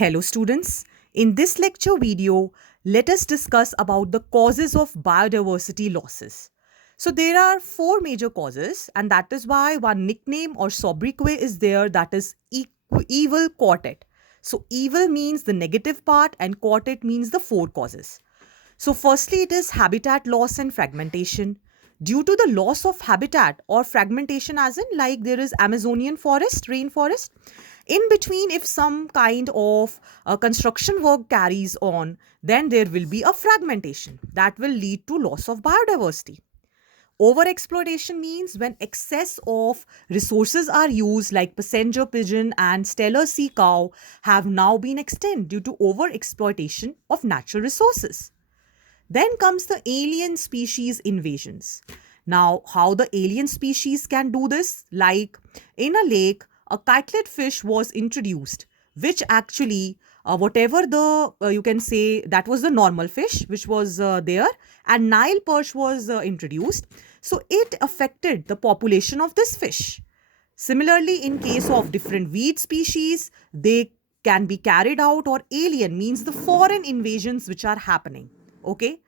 Hello students, in this lecture video, let us discuss about the causes of biodiversity losses. So there are four major causes and that is why one nickname or sobriquet is there, that is evil quartet. So evil means the negative part and quartet means the four causes. So, firstly, it is habitat loss and fragmentation. Due to the loss of habitat or fragmentation, as in, like there is Amazonian forest, rainforest, in between, if some kind of construction work carries on, then there will be a fragmentation that will lead to loss of biodiversity. Overexploitation means when excess of resources are used, like passenger pigeon and Steller sea cow, have now been extinct due to overexploitation of natural resources. Then comes the alien species invasions. Now, how the alien species can do this? Like in a lake, a kitlet fish was introduced, which actually, whatever the you can say, that was the normal fish which was there, and Nile perch was introduced. So it affected the population of this fish. Similarly, in case of different weed species, they can be carried out, or alien means the foreign invasions which are happening. Okay.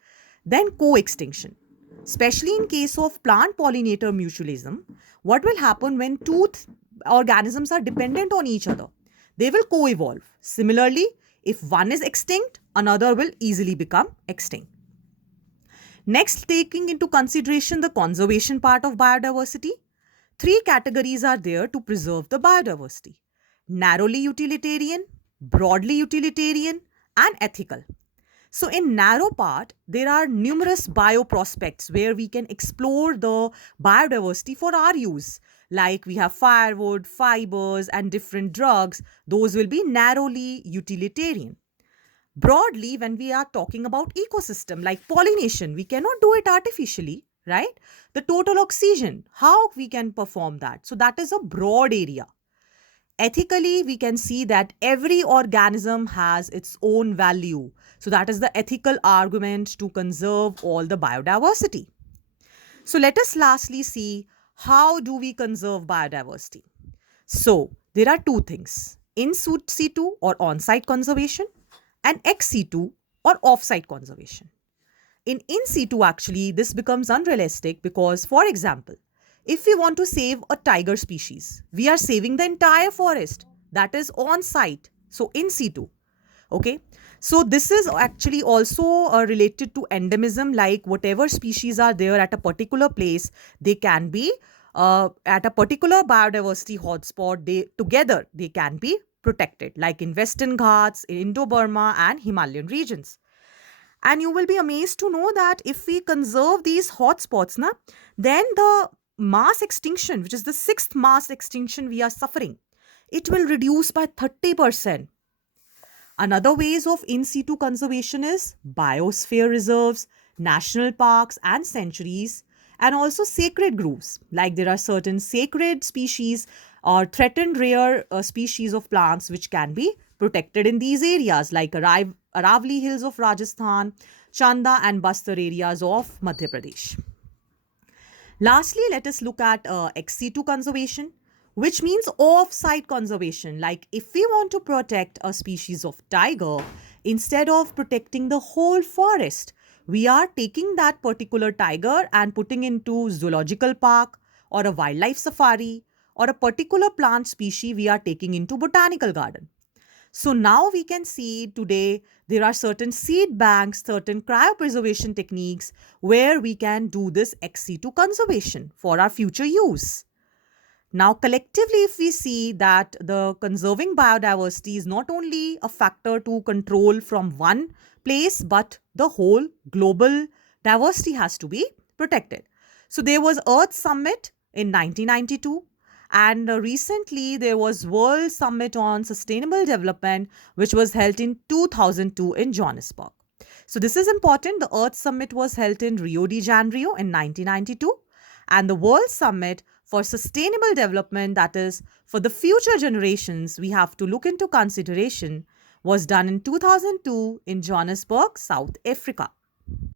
Then co-extinction. Especially in case of plant pollinator mutualism, what will happen when two organisms are dependent on each other? They will co-evolve. Similarly, if one is extinct, another will easily become extinct. Next, taking into consideration the conservation part of biodiversity, three categories are there to preserve the biodiversity: narrowly utilitarian, broadly utilitarian, and ethical. So, in narrow part, there are numerous bioprospects where we can explore the biodiversity for our use. Like we have firewood, fibers, and different drugs. Those will be narrowly utilitarian. Broadly, when we are talking about ecosystem like pollination, we cannot do it artificially, right? The total oxygen, how we can perform that? So, that is a broad area. Ethically, we can see that every organism has its own value. So, that is the ethical argument to conserve all the biodiversity. So, let us lastly see how do we conserve biodiversity. So, there are two things: in situ or on site conservation, and ex situ or off site conservation. In situ, actually, this becomes unrealistic because, for example, if we want to save a tiger species, we are saving the entire forest, that is on site, so in situ. Okay, so this is actually also related to endemism, like whatever species are there at a particular place, they can be at a particular biodiversity hotspot, they can be protected, like in Western Ghats, in Indo-Burma and Himalayan regions. And you will be amazed to know that if we conserve these hotspots, then the mass extinction, which is the sixth mass extinction we are suffering, it will reduce by 30%. Another ways of in situ conservation is biosphere reserves, national parks and sanctuaries, and also sacred groves. Like there are certain sacred species or threatened rare species of plants which can be protected in these areas, like Aravali Hills of Rajasthan, Chanda and Bastar areas of Madhya Pradesh. Lastly, let us look at ex situ conservation, which means off-site conservation. Like if we want to protect a species of tiger, instead of protecting the whole forest, we are taking that particular tiger and putting into zoological park or a wildlife safari, or a particular plant species we are taking into botanical garden. So now we can see today there are certain seed banks, certain cryopreservation techniques where we can do this ex situ conservation for our future use. Now, collectively, if we see that the conserving biodiversity is not only a factor to control from one place, but the whole global diversity has to be protected. So there was Earth Summit in 1992, and recently there was World Summit on Sustainable Development, which was held in 2002 in Johannesburg. So this is important. The Earth Summit was held in Rio de Janeiro in 1992, and the World Summit for Sustainable Development, that is for the future generations we have to look into consideration, was done in 2002 in Johannesburg, South Africa.